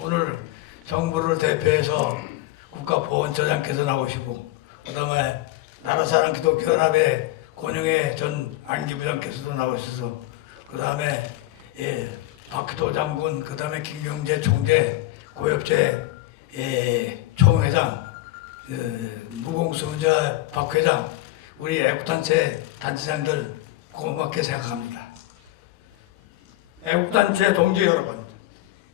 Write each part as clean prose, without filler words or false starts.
오늘 정부를 대표해서 국가보훈처장께서 나오시고, 그 다음에 나라사랑 기독교연합의 권영애 전 안기부장께서도 나오셔서, 그 다음에 박희도 장군, 그 다음에 김경재 총재, 고엽재 총회장, 무공수자 박 회장, 우리 애국단체 단체장들 고맙게 생각합니다. 애국단체 동지 여러분,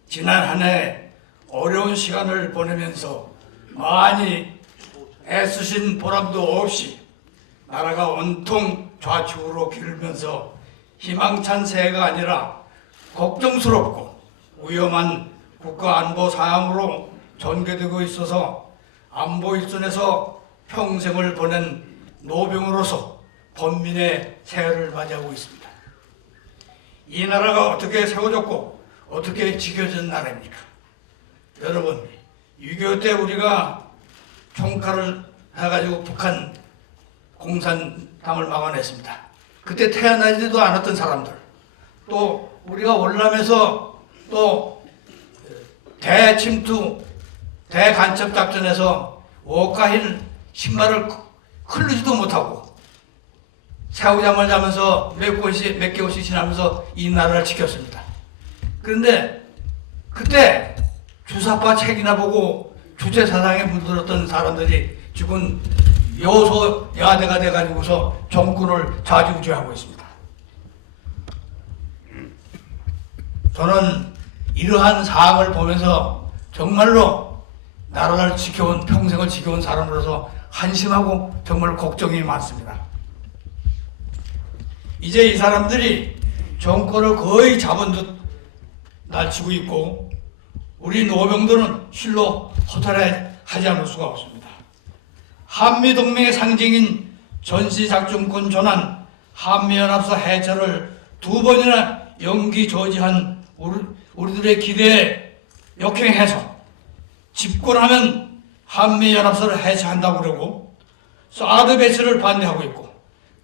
지난 한 해 어려운 시간을 보내면서 많이 애쓰신 보람도 없이 나라가 온통 좌측으로 기울면서 희망찬 새해가 아니라 걱정스럽고 위험한 국가안보 상황으로 전개되고 있어서 안보 일선에서 평생을 보낸 노병으로서 번민의 새해를 맞이하고 있습니다. 이 나라가 어떻게 세워졌고 어떻게 지켜진 나라입니까? 여러분, 6.25 때 우리가 총칼을 해가지고 북한 공산당을 막아냈습니다. 그때 태어나지도 않았던 사람들, 또 우리가 월남에서 또 대침투, 대간첩 작전에서 오카힐 신발을 흘리지도 못하고 새우잠을 자면서 몇 개월씩 지나면서 이 나라를 지켰습니다. 그런데 그때 주사파 책이나 보고 주체사상에 물들었던 사람들이 지금 여소 야대가 돼가지고서 정권을 좌지우지하고 있습니다. 저는 이러한 사항을 보면서 정말로 나라를 지켜온, 평생을 지켜온 사람으로서 한심하고 정말 걱정이 많습니다. 이제 이 사람들이 정권을 거의 잡은 듯 날치고 있고, 우리 노병들은 실로 허탈해하지 않을 수가 없습니다. 한미동맹의 상징인 전시작전권 전환, 한미연합사 해체를 2번이나 연기 저지한 우리들의 기대에 역행해서 집권하면 한미연합사를 해체한다고 그러고, 사드 배치를 반대하고 있고,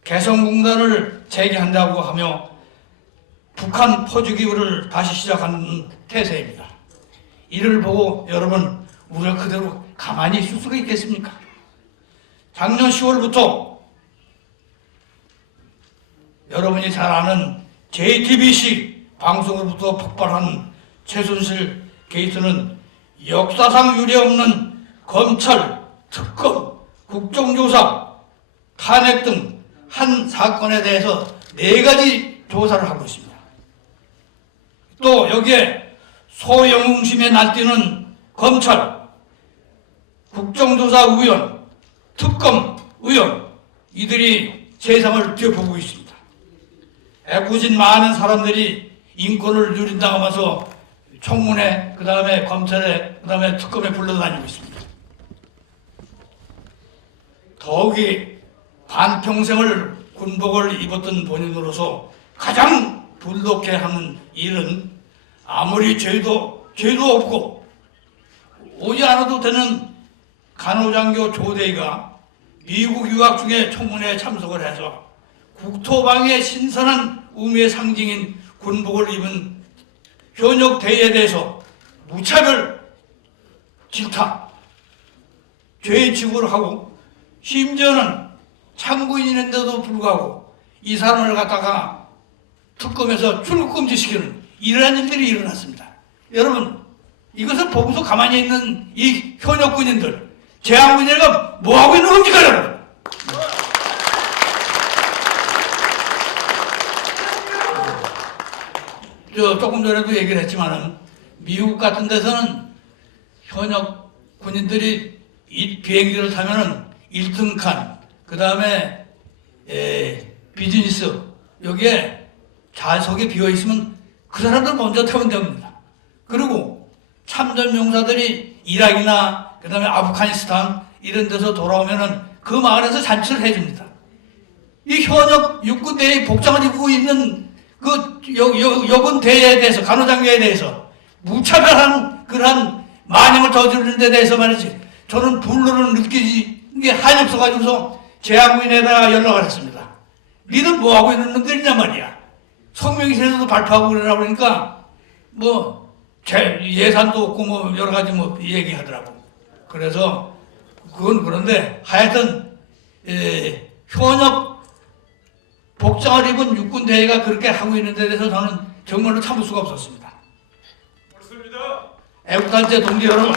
개성공단을 재개한다고 하며 북한 퍼주기를 다시 시작하는 태세입니다. 이를 보고 여러분, 우리가 그대로 가만히 있을 수가 있겠습니까? 작년 10월부터 여러분이 잘 아는 JTBC 방송으로부터 폭발한 최순실 게이트는 역사상 유례없는 검찰, 특검, 국정조사, 탄핵 등 한 사건에 대해서 4가지 조사를 하고 있습니다. 또 여기에 소영웅심에 날뛰는 검찰, 국정조사 의원, 특검 의원, 이들이 세상을 뒤엎고 있습니다. 애꿎은 많은 사람들이 인권을 누린다고 하면서 청문회, 그 다음에 검찰에, 그 다음에 특검에 불러다니고 있습니다. 더욱이 반평생을 군복을 입었던 본인으로서 가장 불독해하는 일은 아무리 죄도 없고 오지 않아도 되는 간호장교 조대희가 미국 유학 중에 청문회에 참석을 해서 국토방위의 신선한 의미의 상징인 군복을 입은 현역 대의에 대해서 무차별 질타, 죄의 지구를 하고, 심지어는 참고인인데도 불구하고 이 사람을 갖다가 특검에서 출국금지시키는 이러한 일들이 일어났습니다. 여러분, 이것을 보고서 가만히 있는 이 현역 군인들, 재향군인가 뭐하고 있는 겁니까, 여러분? 조금 전에도 얘기를 했지만은 미국 같은 데서는 현역 군인들이 이 비행기를 타면은 1등 칸, 그 다음에 비즈니스, 여기에 좌석이 비어있으면 그 사람들 먼저 타면 됩니다. 그리고 참전용사들이 이락이나 그 다음에 아프가니스탄 이런 데서 돌아오면은 그 마을에서 잔치를 해줍니다. 이 현역 육군대의 복장을 입고 있는 그 여군 대회에 대해서, 간호장교에 대해서 무차별한 그러한 만행을 저지르는 데 대해서 말이지, 저는 분노를 느끼지 게 한이 없어가지고서 재향군인에다가 연락을 했습니다. 니들 뭐하고 있는 놈들이냐 말이야. 성명서에서도 발표하고 그러라고 그러니까 뭐 예산도 없고 뭐 여러 가지 뭐 얘기하더라고. 그래서 그건 그런데 하여튼 현역 복장을 입은 육군 대위가 그렇게 하고 있는 데 대해서 저는 정말로 참을 수가 없었습니다. 옳습니다. 애국단체 동지 여러분,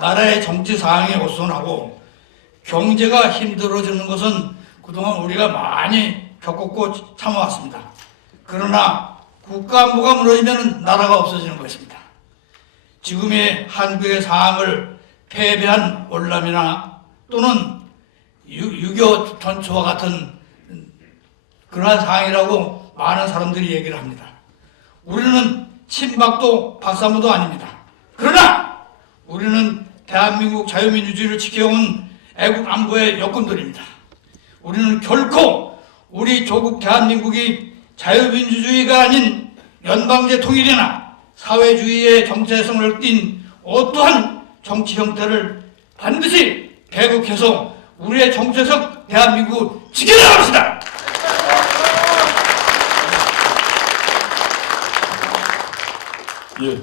나라의 정치 상황이 어수선하고 경제가 힘들어지는 것은 그동안 우리가 많이 겪었고 참아왔습니다. 그러나 국가 안보가 무너지면 나라가 없어지는 것입니다. 지금의 한국의 상황을 패배한 월남이나 또는 6.25 전초와 같은 그러한 상황이라고 많은 사람들이 얘기를 합니다. 우리는 친박도 박사모도 아닙니다. 그러나 우리는 대한민국 자유민주주의를 지켜온 애국 안보의 여군들입니다. 우리는 결코 우리 조국 대한민국이 자유민주주의가 아닌 연방제 통일이나 사회주의의 정체성을 띤 어떠한 정치 형태를 반드시 개국해서 우리의 정체성 대한민국 지켜나갑시다. 예.